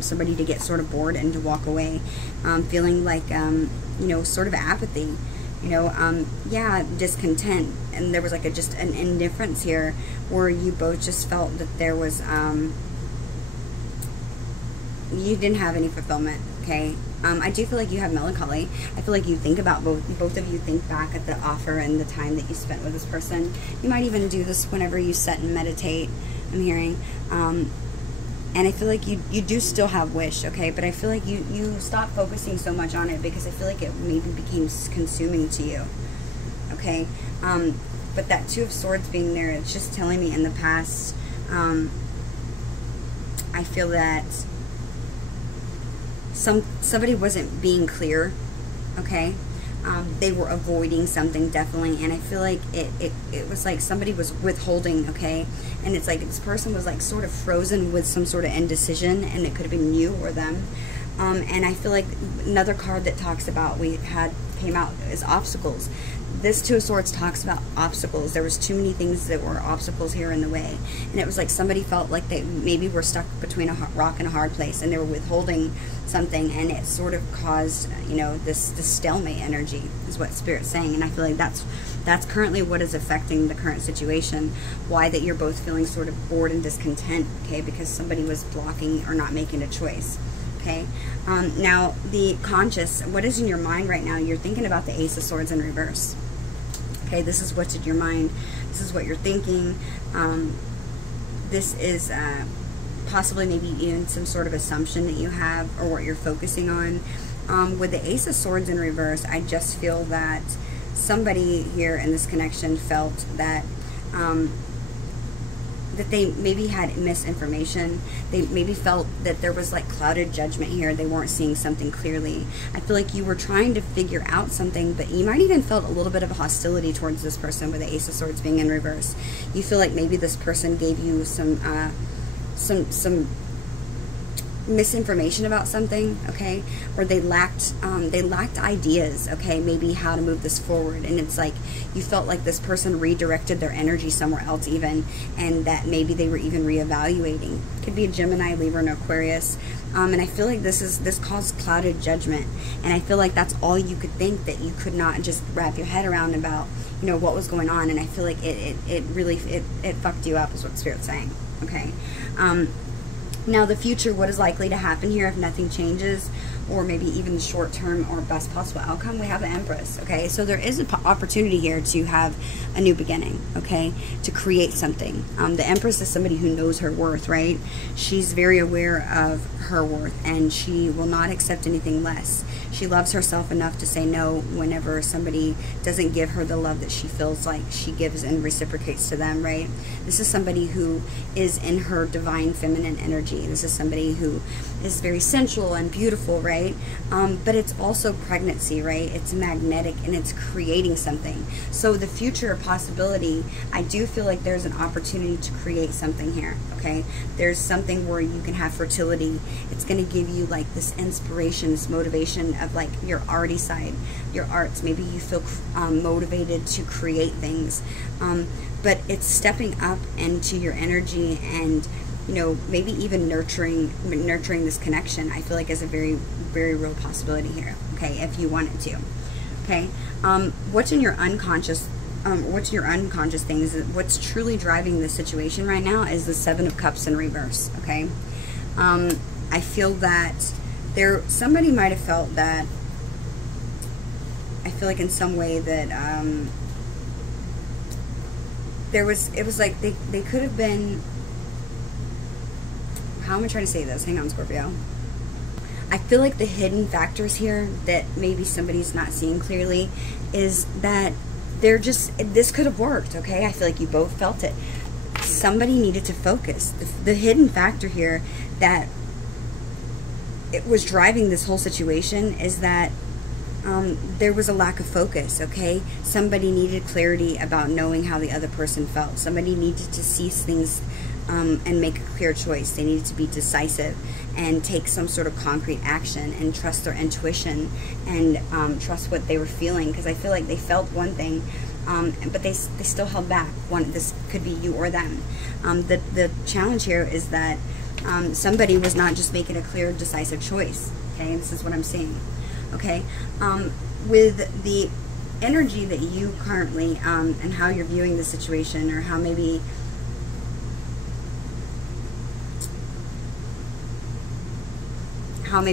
somebody to get sort of bored and to walk away, feeling like, you know, sort of apathy, you know, yeah, discontent. And there was like just an indifference here, where you both just felt that there was, you didn't have any fulfillment, okay? I do feel like you have melancholy. I feel like you think about both of you think back at the offer and the time that you spent with this person. You might even do this whenever you sit and meditate, I'm hearing. And I feel like you do still have wish, okay? But I feel like you stop focusing so much on it, because I feel like it maybe became consuming to you, okay? But that Two of Swords being there, it's just telling me in the past, I feel that somebody wasn't being clear, okay? They were avoiding something, definitely, and I feel like it was like somebody was withholding, okay? And it's like this person was like sort of frozen with some sort of indecision, and it could have been you or them. And I feel like another card that talks about came out is obstacles. This Two of Swords talks about obstacles. There was too many things that were obstacles here in the way, and it was like somebody felt like they maybe were stuck between a rock and a hard place, and they were withholding something, and it sort of caused, you know, this stalemate energy is what Spirit's saying. And I feel like that's currently what is affecting the current situation. Why that you're both feeling sort of bored and discontent, okay? Because somebody was blocking or not making a choice. Okay, now the conscious, what is in your mind right now? You're thinking about the Ace of Swords in reverse. Okay, this is what's in your mind. This is what you're thinking. this is possibly maybe even some sort of assumption that you have or what you're focusing on. With the Ace of Swords in reverse, I just feel that somebody here in this connection felt that that they maybe had misinformation. They maybe felt that there was like clouded judgment here. They weren't seeing something clearly. I feel like you were trying to figure out something, but you might even felt a little bit of a hostility towards this person with the Ace of Swords being in reverse. You feel like maybe this person gave you some misinformation about something, okay, or they lacked ideas, okay, maybe how to move this forward, and it's like you felt like this person redirected their energy somewhere else even, and that maybe they were even reevaluating. Could be a Gemini, Libra, and Aquarius, and I feel like this caused clouded judgment, and I feel like that's all you could think, that you could not just wrap your head around about, you know, what was going on, and I feel like it really fucked you up, is what Spirit's saying, okay. Now the future, what is likely to happen here if nothing changes, or maybe even short term or best possible outcome, we have the Empress, okay? So there is an opportunity here to have a new beginning, okay? To create something. The Empress is somebody who knows her worth, right? She's very aware of her worth, and she will not accept anything less. She loves herself enough to say no whenever somebody doesn't give her the love that she feels like she gives and reciprocates to them, right? This is somebody who is in her divine feminine energy. This is somebody who is very sensual and beautiful, right? But it's also pregnancy, right? It's magnetic, and it's creating something. So the future possibility, I do feel like there's an opportunity to create something here, okay? There's something where you can have fertility. It's going to give you like this inspiration, this motivation of like your arty side, your arts. Maybe you feel motivated to create things, but it's stepping up into your energy, and you know, maybe even nurturing this connection. I feel like is a very, very real possibility here, okay, if you wanted to, okay. What's in your unconscious, what's your unconscious things? What's truly driving this situation right now is the Seven of Cups in reverse, okay. I feel that somebody might have felt that, I feel like in some way that it was like they could have been, how am I trying to say this? Hang on, Scorpio. I feel like the hidden factors here that maybe somebody's not seeing clearly is that this could have worked, okay? I feel like you both felt it. Somebody needed to focus. The hidden factor here that it was driving this whole situation is that there was a lack of focus, okay? Somebody needed clarity about knowing how the other person felt. Somebody needed to see things and make a clear choice. They needed to be decisive and take some sort of concrete action and trust their intuition and trust what they were feeling, because I feel like they felt one thing, but they still held back. This could be you or them. The challenge here is that somebody was not just making a clear, decisive choice, okay? This is what I'm seeing, okay? With the energy that you currently, and how you're viewing the situation, or how maybe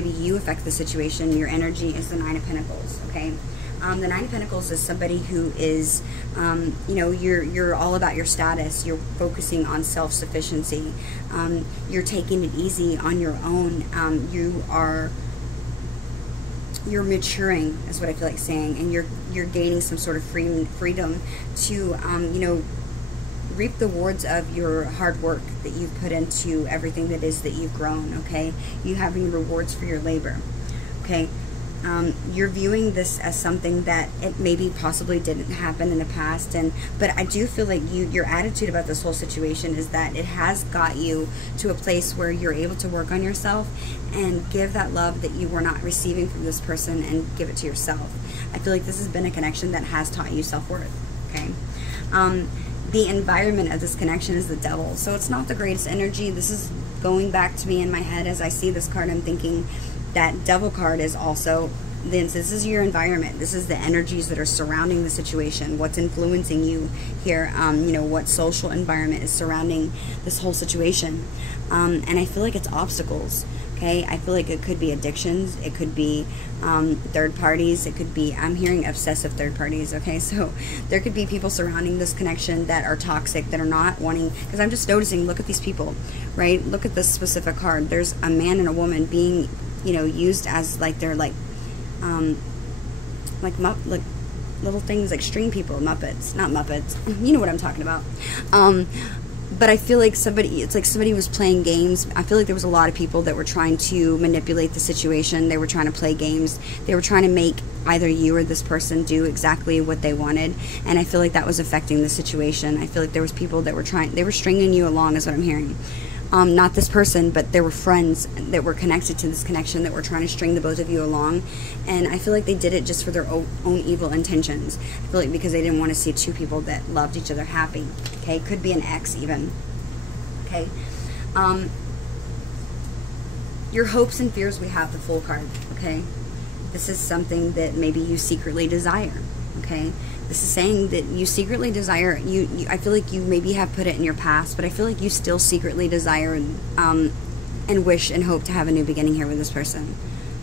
you affect the situation, your energy is the Nine of Pentacles, okay? The Nine of Pentacles is somebody who is, you know, you're all about your status. You're focusing on self-sufficiency. You're taking it easy on your own. You're maturing, is what I feel like saying, and you're gaining some sort of freedom to, you know, reap the rewards of your hard work that you've put into everything that you've grown, okay? You having rewards for your labor, okay? You're viewing this as something that it maybe possibly didn't happen in the past, but I do feel like your attitude about this whole situation is that it has got you to a place where you're able to work on yourself and give that love that you were not receiving from this person and give it to yourself. I feel like this has been a connection that has taught you self-worth, okay? The environment of this connection is the Devil, so it's not the greatest energy. This is going back to me in my head as I see this card. I'm thinking that Devil card is also, this is your environment. This is the energies that are surrounding the situation, what's influencing you here, you know, what social environment is surrounding this whole situation. And I feel like it's obstacles, okay? Okay, I feel like it could be addictions, it could be third parties, it could be, I'm hearing obsessive third parties, okay? So there could be people surrounding this connection that are toxic, that are not wanting, because I'm just noticing, look at these people, right? Look at this specific card. There's a man and a woman being, you know, used as like they're like little things, like string people, Muppets, not Muppets, you know what I'm talking about. But I feel like it's like somebody was playing games. I feel like there was a lot of people that were trying to manipulate the situation. They were trying to play games. They were trying to make either you or this person do exactly what they wanted. And I feel like that was affecting the situation. I feel like there was people that were they were stringing you along, is what I'm hearing. Not this person, but there were friends that were connected to this connection that were trying to string the both of you along. And I feel like they did it just for their own evil intentions. I feel like because they didn't want to see two people that loved each other happy. Okay, could be an ex even. Okay. Your hopes and fears, we have the Fool card. Okay. This is something that maybe you secretly desire. Okay. This is saying that you secretly desire, I feel like you maybe have put it in your past, but I feel like you still secretly desire and wish and hope to have a new beginning here with this person.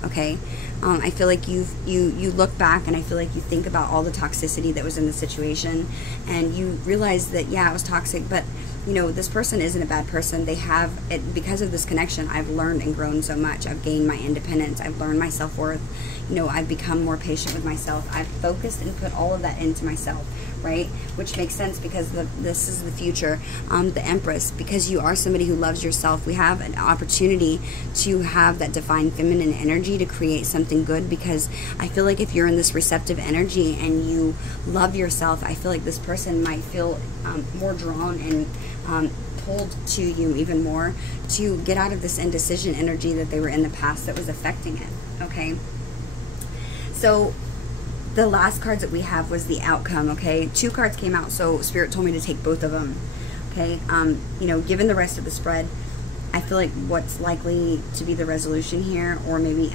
Okay? I feel like you look back, and I feel like you think about all the toxicity that was in the situation, and you realize that, yeah, it was toxic, but you know, this person isn't a bad person. They have it because of this connection. I've learned and grown so much. I've gained my independence. I've learned my self-worth. You know, I've become more patient with myself. I've focused and put all of that into myself, right? Which makes sense because this is the future. The Empress, because you are somebody who loves yourself, we have an opportunity to have that divine feminine energy to create something good, because I feel like if you're in this receptive energy and you love yourself, I feel like this person might feel more drawn and pulled to you even more to get out of this indecision energy that they were in the past that was affecting it. Okay, so the last cards that we have was the outcome. Okay, 2 cards came out, so Spirit told me to take both of them. Okay, you know, given the rest of the spread, I feel like what's likely to be the resolution here, or maybe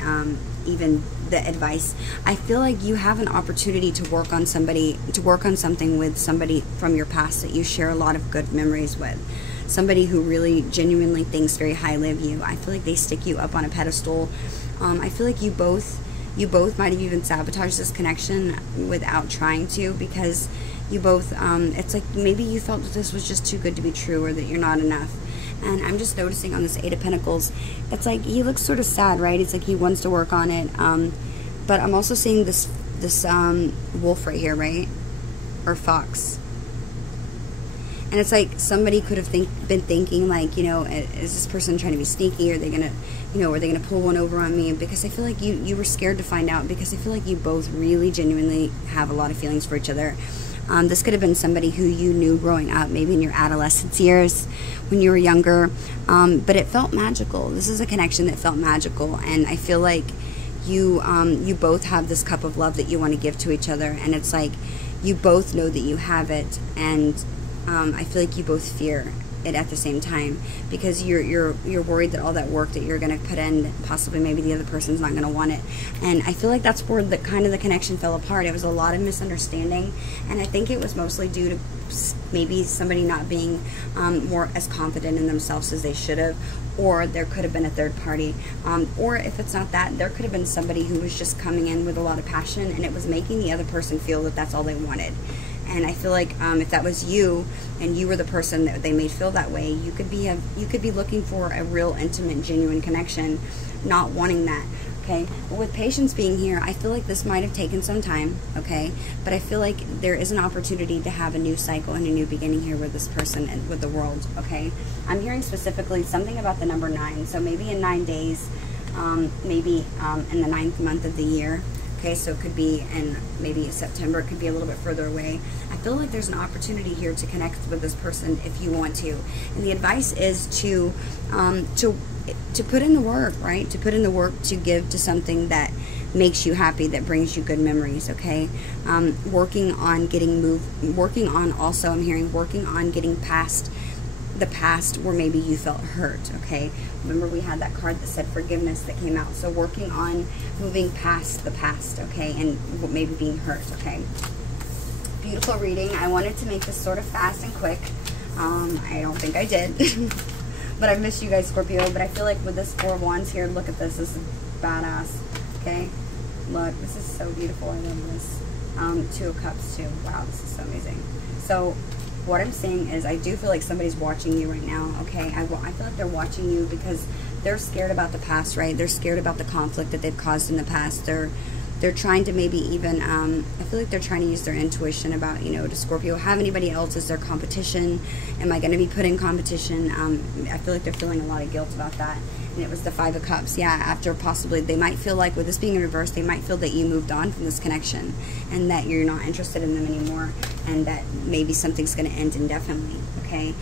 even the advice, I feel like you have an opportunity to work on something with somebody from your past that you share a lot of good memories with. Somebody who really genuinely thinks very highly of you. I feel like they stick you up on a pedestal. I feel like you both might have even sabotaged this connection without trying to, because you both, it's like maybe you felt that this was just too good to be true, or that you're not enough. And I'm just noticing on this 8 of Pentacles, it's like he looks sort of sad, right? It's like he wants to work on it. But I'm also seeing this wolf right here, right? Or fox. And it's like somebody could have been thinking, like, you know, is this person trying to be sneaky? Are they gonna, you know, are they gonna pull one over on me? Because I feel like you were scared to find out, because I feel like you both really genuinely have a lot of feelings for each other. This could have been somebody who you knew growing up, maybe in your adolescence years, when you were younger, but it felt magical. This is a connection that felt magical, and I feel like you both have this cup of love that you want to give to each other, and it's like you both know that you have it, and I feel like you both fear it at the same time, because you're worried that all that work that you're going to put in, possibly maybe the other person's not going to want it. And I feel like that's where the kind of the connection fell apart. It was a lot of misunderstanding, and I think it was mostly due to maybe somebody not being more as confident in themselves as they should have, or there could have been a third party, or if it's not that, there could have been somebody who was just coming in with a lot of passion, and it was making the other person feel that that's all they wanted. And I feel like if that was you, and you were the person that they made feel that way, you could be looking for a real intimate, genuine connection, not wanting that. Okay, but with patience being here, I feel like this might have taken some time. Okay, but I feel like there is an opportunity to have a new cycle and a new beginning here with this person and with the world. Okay, I'm hearing specifically something about the number 9. So maybe in 9 days, maybe in the 9th month of the year. Okay, so it could be in maybe September, it could be a little bit further away. I feel like there's an opportunity here to connect with this person if you want to. And the advice is to put in the work, right? To put in the work to give to something that makes you happy, that brings you good memories, okay? Working on also, I'm hearing, working on getting past the past where maybe you felt hurt, okay? Remember we had that card that said forgiveness that came out. So working on moving past the past, okay? And maybe being hurt, okay? Beautiful reading. I wanted to make this sort of fast and quick. I don't think I did. But I miss you guys, Scorpio. But I feel like with this 4 of Wands here, look at this. This is badass. Okay? Look, this is so beautiful. I love this. 2 of Cups too. Wow, this is so amazing. So what I'm saying is I do feel like somebody's watching you right now, okay? I feel like they're watching you because they're scared about the past, right? They're scared about the conflict that they've caused in the past. They're trying to maybe even, I feel like they're trying to use their intuition about, you know, does Scorpio have anybody else? Is there competition? Am I going to be put in competition? I feel like they're feeling a lot of guilt about that. And it was the 5 of Cups. Yeah, after possibly, they might feel like, with this being in reverse, they might feel that you moved on from this connection and that you're not interested in them anymore and that maybe something's going to end indefinitely, okay?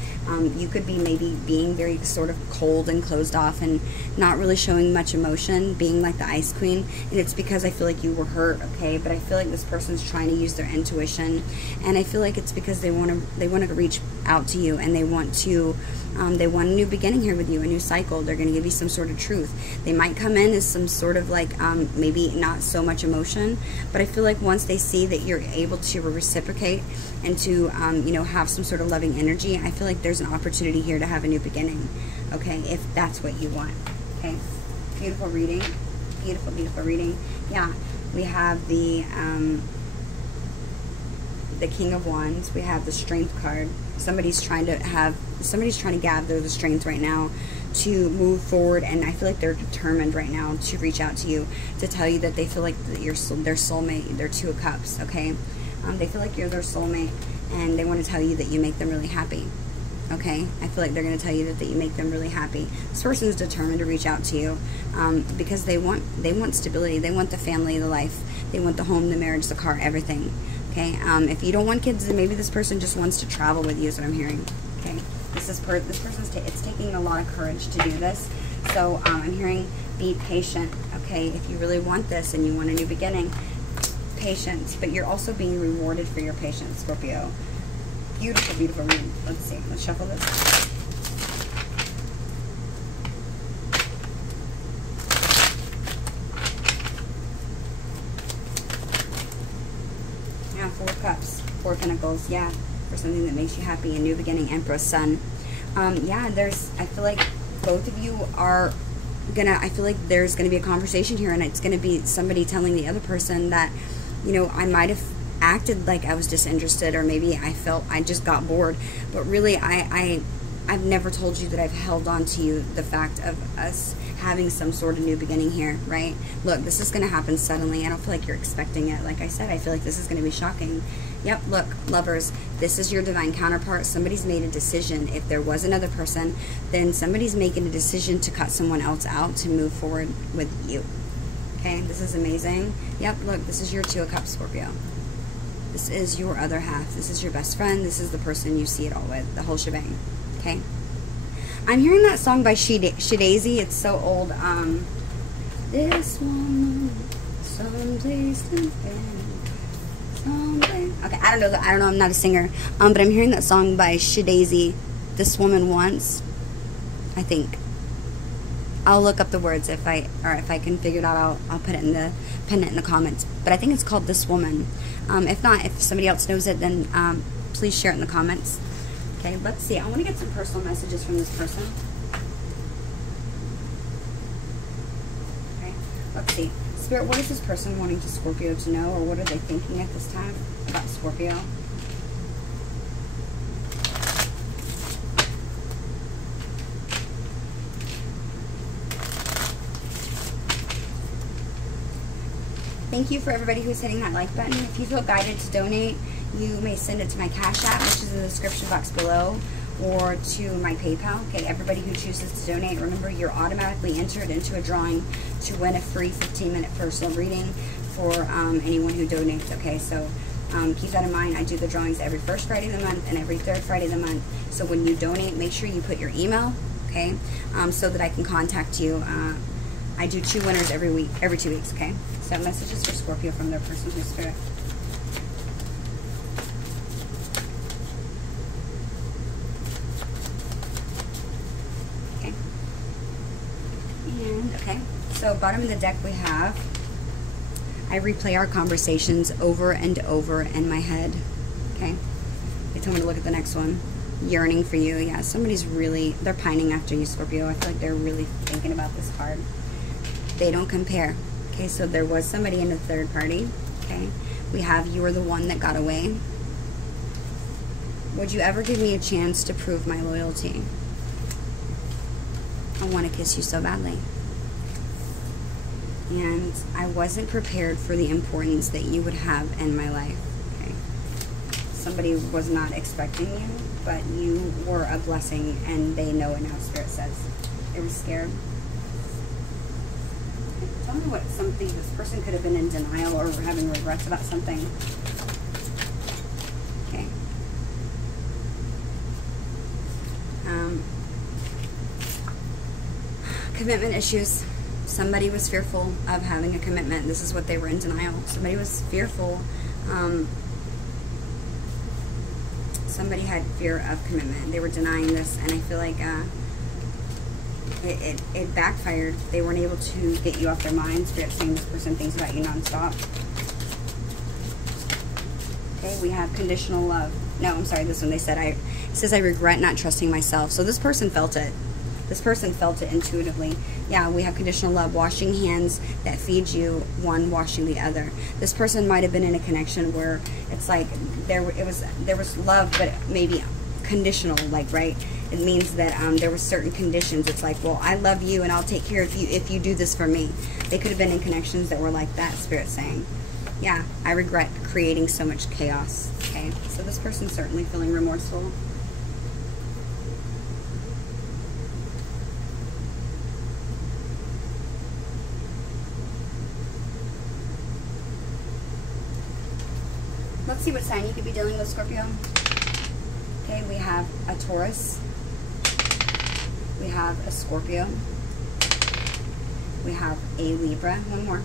You could be maybe being very sort of cold and closed off and not really showing much emotion, being like the Ice Queen, and it's because I feel like you were hurt, okay? But I feel like this person's trying to use their intuition, and I feel like it's because they want to reach out to you, and they want a new beginning here with you, a new cycle. They're going to give you some sort of truth. They might come in as some sort of like maybe not so much emotion, but I feel like once they see that you're able to reciprocate and to you know, have some sort of loving energy, I feel like there's an opportunity here to have a new beginning, okay, if that's what you want. Okay, beautiful reading, beautiful, beautiful reading. Yeah, we have the King of Wands. We have the Strength card. Somebody's trying to gather the strength right now to move forward, and I feel like they're determined right now to reach out to you, to tell you that they feel like you're their soulmate. They're 2 of Cups, okay? They feel like you're their soulmate, and they want to tell you that you make them really happy, okay? I feel like they're going to tell you that you make them really happy. This person is determined to reach out to you because they want stability. They want the family, the life. They want the home, the marriage, the car, everything. Okay, if you don't want kids, then maybe this person just wants to travel with you, is what I'm hearing. Okay, this person's it's taking a lot of courage to do this. So I'm hearing be patient. Okay, if you really want this and you want a new beginning, patience. But you're also being rewarded for your patience, Scorpio. Beautiful, beautiful reading. Let's see. Let's shuffle this. Yeah, 4 of Cups, 4 of Pentacles. Yeah, for something that makes you happy, a new beginning. Empress, Sun. Yeah, I feel like both of you are I feel like there's gonna be a conversation here, and it's gonna be somebody telling the other person that, you know, I might have acted like I was disinterested, or maybe I felt I just got bored, but really I've never told you that I've held on to you, the fact of us having some sort of new beginning here, right? Look, this is going to happen suddenly. I don't feel like you're expecting it. Like I said, I feel like this is going to be shocking. Yep, look, lovers, this is your divine counterpart. Somebody's made a decision. If there was another person, then somebody's making a decision to cut someone else out to move forward with you. Okay, this is amazing. Yep, look, this is your 2 of Cups, Scorpio. This is your other half. This is your best friend. This is the person you see it all with, the whole shebang. Okay, I'm hearing that song by Shidazy. It's so old. This woman, someday someday. Okay, I don't know. I'm not a singer. But I'm hearing that song by Shidazy. This woman once. I think. I'll look up the words if I can figure it out. I'll put it pin it in the comments. But I think it's called This Woman. If not, if somebody else knows it, then please share it in the comments. Okay, let's see. I want to get some personal messages from this person. Okay, let's see. Spirit, what is this person wanting to Scorpio to know, or what are they thinking at this time about Scorpio? Thank you for everybody who's hitting that like button. If you feel guided to donate, you may send it to my Cash App, which is in the description box below, or to my PayPal. Okay, everybody who chooses to donate, remember you're automatically entered into a drawing to win a free 15-minute personal reading for anyone who donates. Okay, so keep that in mind. I do the drawings every first Friday of the month and every third Friday of the month. So when you donate, make sure you put your email, okay, so that I can contact you. I do 2 winners every 2 weeks, okay? So messages for Scorpio from their person who's spirit. Okay. And, okay. So bottom of the deck we have, I replay our conversations over and over in my head, okay? They told me to look at the next one. yearning for you. Yeah, somebody's really, they're pining after you, Scorpio. I feel like they're really thinking about this card. They don't compare. Okay, so there was somebody in a third party. Okay, we have you were the one that got away. Would you ever give me a chance to prove my loyalty? I want to kiss you so badly. And I wasn't prepared for the importance that you would have in my life. Okay, somebody was not expecting you, but you were a blessing, and they know it now, Spirit says. They were scared. Tell me what something, this person could have been in denial or having regrets about something. Okay. Commitment issues. Somebody was fearful of having a commitment. This is what they were in denial. Somebody was fearful. Somebody had fear of commitment. They were denying this, and I feel like it backfired. They weren't able to get you off their mind. Spirit saying this person thinks about you nonstop. Okay, we have conditional love. No, I'm sorry, this one they said, it says I regret not trusting myself. So this person felt it. This person felt it intuitively. Yeah, we have conditional love, washing hands that feed you, one washing the other. This person might have been in a connection where it's like there was love, but maybe conditional, like, right? It means that there were certain conditions. It's like, well, I love you and I'll take care of you if you do this for me. They could have been in connections that were like that, Spirit saying. Yeah, I regret creating so much chaos. Okay, so this person's certainly feeling remorseful. Let's see what sign you could be dealing with, Scorpio. Okay, we have a Taurus. We have a Scorpio. We have a Libra, one more.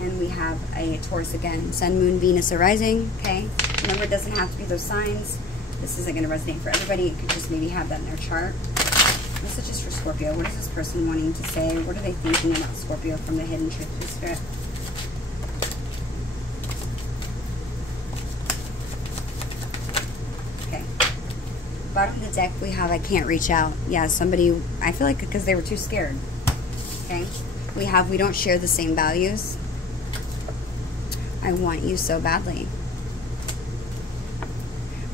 And we have a Taurus again. Sun, Moon, Venus, or Rising. Okay, remember, it doesn't have to be those signs. This isn't going to resonate for everybody. You could just maybe have that in their chart. Messages for Scorpio. What is this person wanting to say? What are they thinking about Scorpio from the hidden truth of Spirit? Bottom of the deck, we have I can't reach out. Yeah, somebody, I feel like because they were too scared. Okay, we have we don't share the same values. I want you so badly.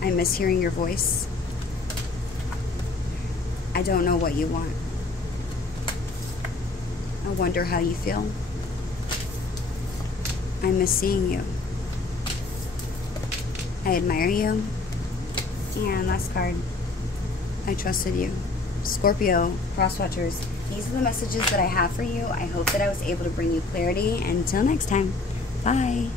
I miss hearing your voice. I don't know what you want. I wonder how you feel. I miss seeing you. I admire you. And last card, I trusted you. Scorpio, cross-watchers, these are the messages that I have for you. I hope that I was able to bring you clarity. Until next time, bye.